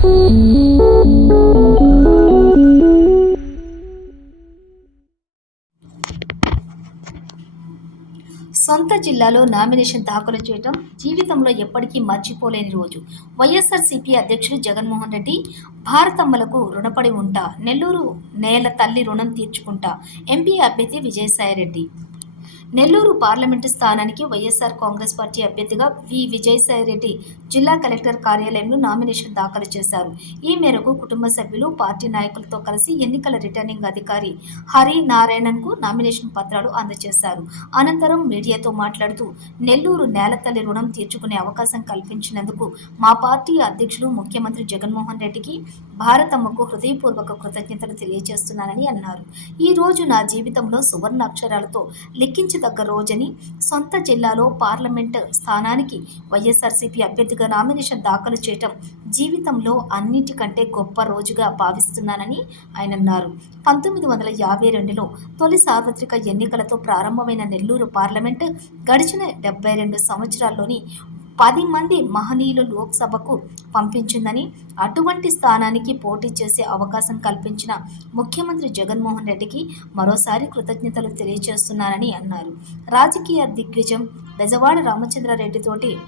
సొంత జిల్లాలో నామినేషన్ దాఖలు చేయడం జీవితంలో ఎప్పటికీ మర్చిపోలేని రోజు. వైఎస్ఆర్సీపీ అధ్యక్షుడు జగన్మోహన్ రెడ్డి భారతమ్మలకు రుణపడి ఉంటా నెల్లూరు నేల తల్లి రుణం తీర్చుకుంటా ఎంపీ అభ్యర్థి విజయసాయిరెడ్డి నెల్లూరు పార్లమెంటు స్థానానికి వైఎస్ఆర్ కాంగ్రెస్ పార్టీ అభ్యర్థిగా వి. విజయసాయిరెడ్డి జిల్లా కలెక్టర్ కార్యాలయంలో నామినేషన్ దాఖలు చేశారు. ఈ మేరకు కుటుంబ సభ్యులు పార్టీ నాయకులతో కలిసి ఎన్నికల రిటర్నింగ్ అధికారి హరి నారాయణన్కు నామినేషన్ పత్రాలు అందజేశారు. అనంతరం మీడియాతో మాట్లాడుతూ నెల్లూరు నేలతల్లి రుణం తీర్చుకునే అవకాశం కల్పించినందుకు మా పార్టీ అధ్యక్షులు ముఖ్యమంత్రి జగన్మోహన్ రెడ్డికి భారతమ్మకు హృదయపూర్వక కృతజ్ఞతలు తెలియజేస్తున్నానని అన్నారు. ఈ రోజు నా జీవితంలో సువర్ణ అక్షరాలతో లెక్కించదగ్గ రోజని సొంత జిల్లాలో పార్లమెంట్ స్థానానికి వైఎస్ఆర్సీపీ అభ్యర్థిగా నామినేషన్ దాఖలు చేయటం జీవితంలో అన్నిటికంటే గొప్ప రోజుగా భావిస్తున్నానని ఆయన అన్నారు. పంతొమ్మిది వందల యాభై రెండులో తొలి సార్వత్రిక ఎన్నికలతో ప్రారంభమైన నెల్లూరు పార్లమెంట్ గడిచిన డెబ్బై రెండు సంవత్సరాల్లోని పది మంది మహనీయులు లోక్సభకు పంపించిందని అటువంటి స్థానానికి పోటీ చేసే అవకాశం కల్పించిన ముఖ్యమంత్రి జగన్మోహన్ రెడ్డికి మరోసారి కృతజ్ఞతలు తెలియజేస్తున్నానని అన్నారు. రాజకీయ దిగ్విజయం బెజవాడ రామచంద్రారెడ్డితోటి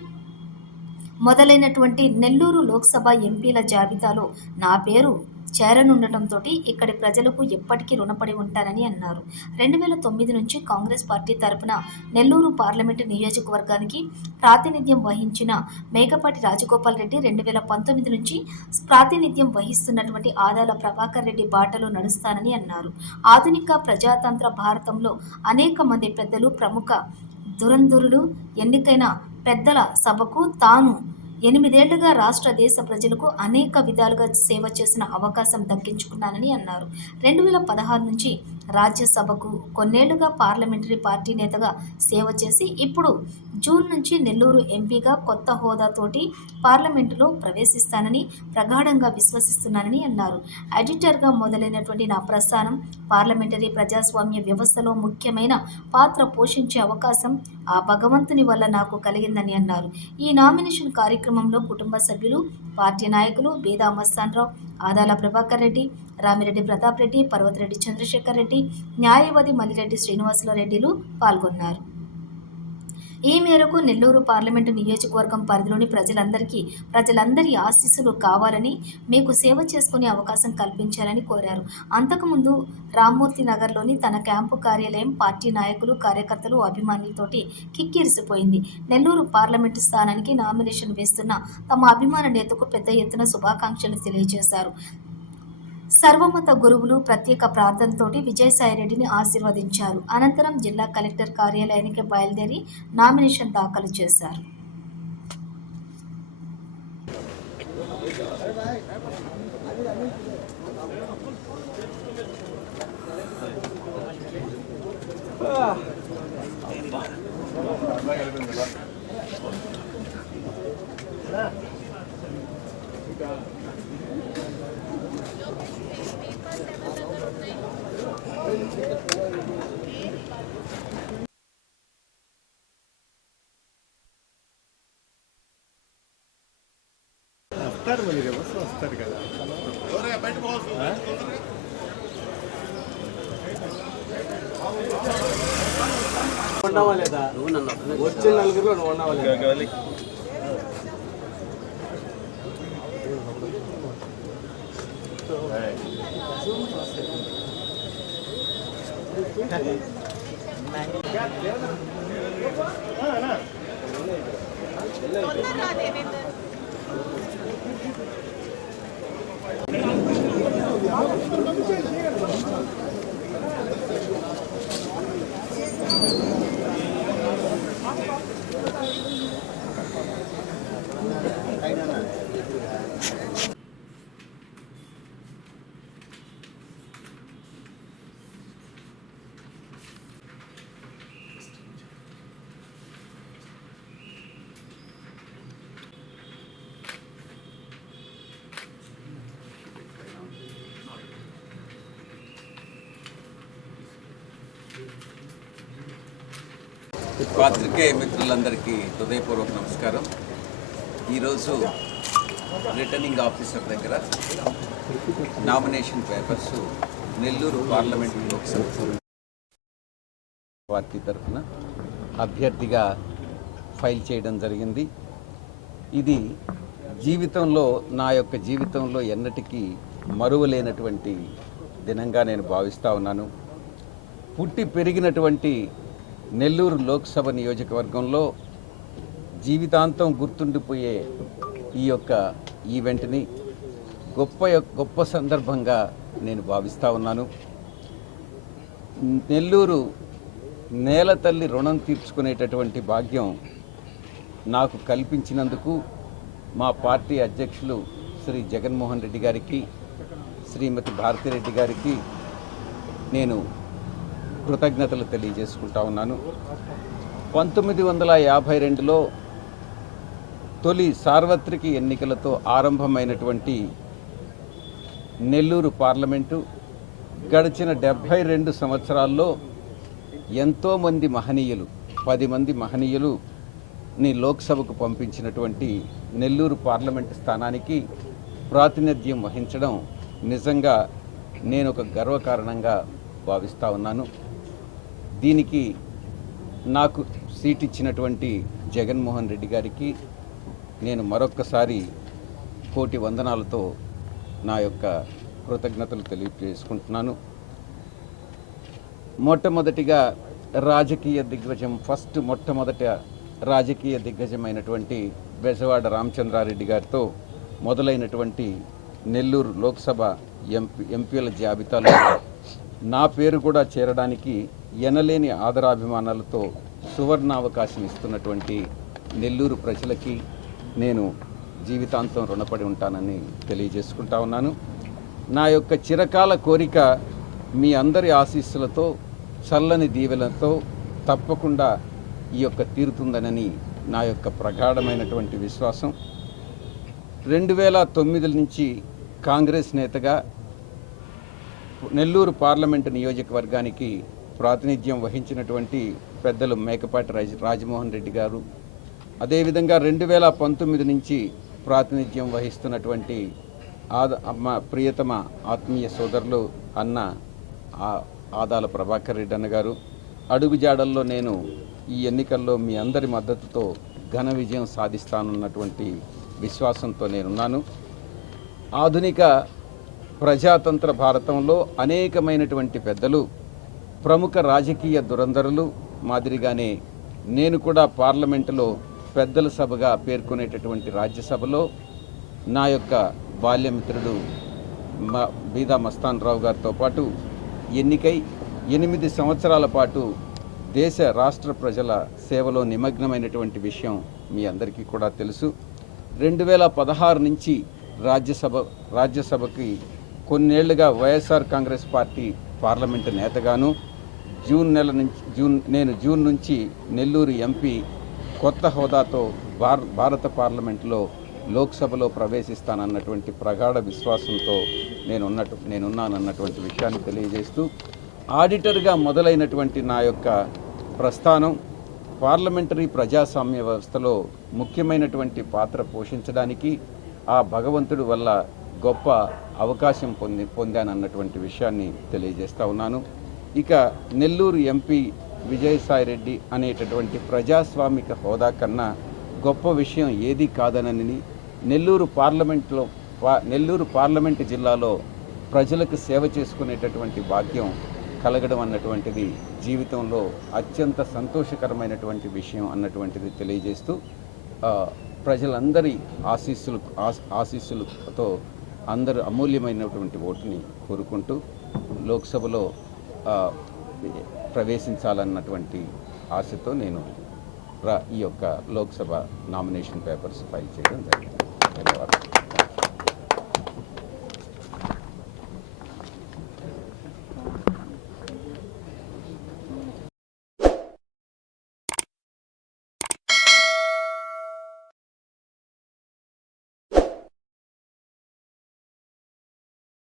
మొదలైనటువంటి నెల్లూరు లోక్సభ ఎంపీల జాబితాలో నా పేరు చేరనుండటంతో ఇక్కడి ప్రజలకు ఎప్పటికీ రుణపడి ఉంటానని అన్నారు. రెండు వేల తొమ్మిది నుంచి కాంగ్రెస్ పార్టీ తరపున నెల్లూరు పార్లమెంటు నియోజకవర్గానికి ప్రాతినిధ్యం వహించిన మేకపాటి రాజగోపాల్ రెడ్డి రెండు వేల పంతొమ్మిది నుంచి ప్రాతినిధ్యం వహిస్తున్నటువంటి ఆదాల ప్రభాకర్ రెడ్డి బాటలో నడుస్తానని అన్నారు. ఆధునిక ప్రజాతంత్ర భారతంలో అనేక మంది పెద్దలు ప్రముఖ దురంధరులు ఎన్నికైన పెద్దల సభకు తాను ఎనిమిదేళ్ళుగా రాష్ట్ర దేశ ప్రజలకు అనేక విధాలుగా సేవ చేసిన అవకాశం దక్కించుకున్నానని అన్నారు. రెండు వేల పదహారు నుంచి రాజ్యసభకు కొన్నేళ్ళుగా పార్లమెంటరీ పార్టీ నేతగా సేవ చేసి ఇప్పుడు జూన్ నుంచి నెల్లూరు ఎంపీగా కొత్త హోదాతోటి పార్లమెంటులో ప్రవేశిస్తానని ప్రగాఢంగా విశ్వసిస్తున్నానని అన్నారు. ఎడిటర్గా మొదలైనటువంటి నా ప్రస్థానం పార్లమెంటరీ ప్రజాస్వామ్య వ్యవస్థలో ముఖ్యమైన పాత్ర పోషించే అవకాశం ఆ భగవంతుని వల్ల నాకు కలిగిందని అన్నారు. ఈ నామినేషన్ కార్యక్రమంలో కుటుంబ సభ్యులు పార్టీ నాయకులు బీదా మస్తాన్రావు ఆదాల ప్రభాకర్ రెడ్డి రామిరెడ్డి ప్రతాప్ రెడ్డి పర్వతరెడ్డి చంద్రశేఖర్ రెడ్డి న్యాయవాది మల్లిరెడ్డి శ్రీనివాసుల రెడ్డిలు పాల్గొన్నారు. ఈ మేరకు నెల్లూరు పార్లమెంటు నియోజకవర్గం పరిధిలోని ప్రజలందరికీ ప్రజలందరి ఆశీస్సులు కావాలని మీకు సేవ చేసుకునే అవకాశం కల్పించాలని కోరారు. అంతకుముందు రామ్మూర్తి నగర్లోని తన క్యాంపు కార్యాలయం పార్టీ నాయకులు కార్యకర్తలు అభిమానులతోటి కిక్కిరిసిపోయింది. నెల్లూరు పార్లమెంటు స్థానానికి నామినేషన్ వేస్తున్న తమ అభిమాన నేతకు పెద్ద ఎత్తున శుభాకాంక్షలు తెలియజేశారు. సర్వమత గురువులు ప్రత్యేక ప్రార్థనతోటి విజయసాయిరెడ్డిని ఆశీర్వదించారు. అనంతరం జిల్లా కలెక్టర్ కార్యాలయానికి బయలుదేరి నామినేషన్ దాఖలు చేశారు. Ah. వస్తారు మళ్ళీ రివర్స్ వస్తారు కదా. లేదా? వచ్చిన నలుగురిలో నువ్వు ఉన్నావా లేదా? పాత్రికేయ మిత్రులందరికీ హృదయపూర్వక నమస్కారం. ఈరోజు రిటర్నింగ్ ఆఫీసర్ దగ్గర nomination papers Nellore parliament Lok Sabha party తరఫున అభ్యర్థిగా ఫైల్ చేయడం జరిగింది. ఇది జీవితంలో నా యొక్క జీవితంలో ఎన్నటికీ మరువలేనటువంటి దినంగా నేను భావిస్తూ ఉన్నాను. పుట్టి పెరిగినటువంటి నెల్లూరు లోక్సభ నియోజకవర్గంలో జీవితాంతం గుర్తుండిపోయే ఈ యొక్క ఈవెంట్ని గొప్ప గొప్ప సందర్భంగా నేను భావిస్తూ ఉన్నాను. నెల్లూరు నేల తల్లి రుణం తీర్చుకునేటటువంటి భాగ్యం నాకు కల్పించినందుకు మా పార్టీ అధ్యక్షులు శ్రీ జగన్మోహన్ రెడ్డి గారికి శ్రీమతి భారతిరెడ్డి గారికి నేను కృతజ్ఞతలు తెలియజేసుకుంటా ఉన్నాను. పంతొమ్మిది వందల యాభై రెండులో తొలి సార్వత్రిక ఎన్నికలతో ఆరంభమైనటువంటి నెల్లూరు పార్లమెంటు గడిచిన డెబ్భై రెండు సంవత్సరాల్లో ఎంతోమంది మహనీయులు పది మంది మహనీయులు నీ లోక్సభకు పంపించినటువంటి నెల్లూరు పార్లమెంటు స్థానానికి ప్రాతినిధ్యం వహించడం నిజంగా నేను ఒక గర్వకారణంగా భావిస్తూ ఉన్నాను. దీనికి నాకు సీట్ ఇచ్చినటువంటి జగన్మోహన్ రెడ్డి గారికి నేను మరొక్కసారి కోటి వందనాలతో నా యొక్క కృతజ్ఞతలు తెలియజేసుకుంటున్నాను. మొట్టమొదటిగా రాజకీయ దిగ్గజం ఫస్ట్ మొట్టమొదట రాజకీయ దిగ్గజమైనటువంటి బెజవాడ రామచంద్రారెడ్డి గారితో మొదలైనటువంటి నెల్లూరు లోక్సభ ఎంపీ ఎంపీల జాబితాలో నా పేరు కూడా చేరడానికి ఎనలేని ఆదరాభిమానాలతో సువర్ణావకాశం ఇస్తున్నటువంటి నెల్లూరు ప్రజలకి నేను జీవితాంతం రుణపడి ఉంటానని తెలియజేసుకుంటా ఉన్నాను. నా యొక్క చిరకాల కోరిక మీ అందరి ఆశీస్సులతో చల్లని దీవెలతో తప్పకుండా ఈ యొక్క తీరుతుందనని నా యొక్క ప్రగాఢమైనటువంటి విశ్వాసం. రెండు వేల తొమ్మిది నుంచి కాంగ్రెస్ నేతగా నెల్లూరు పార్లమెంటు నియోజకవర్గానికి ప్రాతినిధ్యం వహించినటువంటి పెద్దలు మేకపాటి రాజ రాజమోహన్ రెడ్డి గారు. అదేవిధంగా రెండు వేల పంతొమ్మిది నుంచి ప్రాతినిధ్యం వహిస్తున్నటువంటి ఆద మా ప్రియతమ ఆత్మీయ సోదరులు అన్న ఆ- ఆదాల ప్రభాకర్ రెడ్డి అన్న గారు. అడుగుజాడల్లో నేను ఈ ఎన్నికల్లో మీ అందరి మద్దతుతో ఘన విజయం సాధిస్తానున్నటువంటి విశ్వాసంతో నేనున్నాను. ఆధునిక ప్రజాతంత్ర భారతంలో అనేకమైనటువంటి పెద్దలు ప్రముఖ రాజకీయ దురంధరులు మాదిరిగానే నేను కూడా పార్లమెంటులో పెద్దల సభగా పేర్కొనేటటువంటి రాజ్యసభలో నా యొక్క బాల్యమిత్రుడు మా బీదా మస్తాన్ రావు గారితో పాటు ఎన్నికై ఎనిమిది సంవత్సరాల పాటు దేశ రాష్ట్ర ప్రజల సేవలో నిమగ్నమైనటువంటి విషయం మీ అందరికీ కూడా తెలుసు. రెండు వేల పదహారు నుంచి రాజ్యసభ రాజ్యసభకి కొన్నేళ్ళుగా వైఎస్ఆర్ కాంగ్రెస్ పార్టీ పార్లమెంటు నేతగాను జూన్ నెల నుంచి జూన్ నేను జూన్ నుంచి నెల్లూరు ఎంపీ కొత్త హోదాతో భార భారత పార్లమెంట్లో లోక్సభలో ప్రవేశిస్తానన్నటువంటి ప్రగాఢ విశ్వాసంతో నేను ఉన్నట్టు నేనున్నానన్నటువంటి విషయాన్ని తెలియజేస్తూ ఆడిటర్గా మొదలైనటువంటి నా యొక్క ప్రస్థానం పార్లమెంటరీ ప్రజాస్వామ్య వ్యవస్థలో ముఖ్యమైనటువంటి పాత్ర పోషించడానికి ఆ భగవంతుడి వల్ల గొప్ప అవకాశం పొంది పొందానన్నటువంటి విషయాన్ని తెలియజేస్తూ ఉన్నాను. ఇక నెల్లూరు ఎంపీ విజయసాయి రెడ్డి అనేటటువంటి ప్రజాస్వామిక హోదా కన్నా గొప్ప విషయం ఏది కాదనని నెల్లూరు పార్లమెంట్లో నెల్లూరు పార్లమెంటు జిల్లాలో ప్రజలకు సేవ చేసుకునేటటువంటి భాగ్యం కలగడం అన్నటువంటిది జీవితంలో అత్యంత సంతోషకరమైనటువంటి విషయం అన్నటువంటిది తెలియజేస్తూ ప్రజలందరి ఆశీస్సులు ఆశ- ఆశీస్సులతో అందరూ అమూల్యమైనటువంటి ఓటుని కోరుకుంటూ లోక్సభలో ప్రవేశించాలన్నటువంటి ఆశతో నేను ఈ యొక్క లోక్సభ నామినేషన్ పేపర్స్ ఫైల్ చేయడం జరిగింది.